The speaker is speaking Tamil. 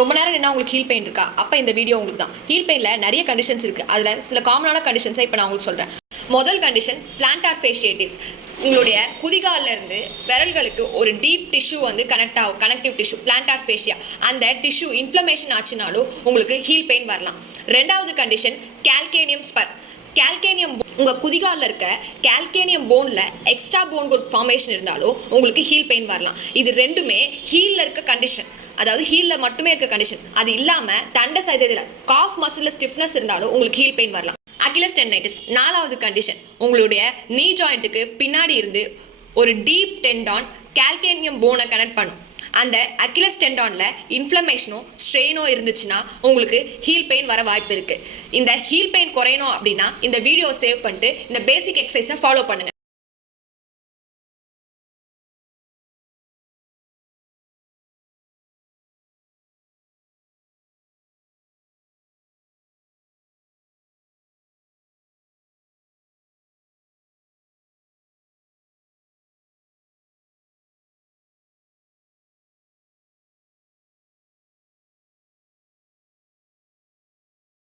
ரொம்ப நேரம் என்ன உங்களுக்கு ஹீல் பெயின் இருக்கா? அப்போ இந்த வீடியோ உங்களுக்கு தான். ஹீல் பெயினில் நிறைய கண்டிஷன்ஸ் இருக்குது. அதில் சில காமனான கண்டிஷன்ஸை இப்போ நான் உங்களுக்கு சொல்கிறேன். முதல் கண்டிஷன் பிளான்டார் ஃபேஷியைட்டிஸ். உங்களுடைய குதிகாலிருந்து விரல்களுக்கு ஒரு டீப் டிஷ்யூ வந்து கனெக்டிவ் டிஷ்யூ பிளான்டார் ஃபேஷியா. அந்த டிஷ்யூ இன்ஃப்ளமேஷன் ஆச்சுனாலும் உங்களுக்கு ஹீல் பெயின் வரலாம். ரெண்டாவது கண்டிஷன் கால்கேனியம் ஸ்பர். கால்கேனியம் உங்கள் குதிகாலில் இருக்க கால்கேனியம் போனில் எக்ஸ்ட்ரா போன் குரூப் ஃபார்மேஷன் இருந்தாலும் உங்களுக்கு ஹீல் பெயின் வரலாம். இது ரெண்டுமே ஹீலில் இருக்க கண்டிஷன், அதாவது ஹீலில் மட்டுமே இருக்க கண்டிஷன். அது இல்லாமல் தண்டை சைதத்தில் காஃப் மசிலில் ஸ்டிஃப்னஸ் இருந்தாலும் உங்களுக்கு ஹீல் பெயின் வரலாம். அகிலஸ் டெண்டினைட்டிஸ் நாலாவது கண்டிஷன். உங்களுடைய நீ ஜாயிண்ட்டுக்கு பின்னாடி இருந்து ஒரு டீப் டெண்டான் கால்கேனியம் போனை கனெக்ட் பண்ணும். அந்த அகிலஸ் டெண்டானில் இன்ஃப்ளமேஷனோ ஸ்ட்ரெயினோ இருந்துச்சுன்னா உங்களுக்கு ஹீல் பெயின் வர வாய்ப்பு இருக்குது. இந்த ஹீல் பெயின் குறையணும் அப்படின்னா இந்த வீடியோ சேவ் பண்ணிட்டு இந்த பேசிக் எக்ஸசைஸை ஃபாலோ பண்ணுங்கள்.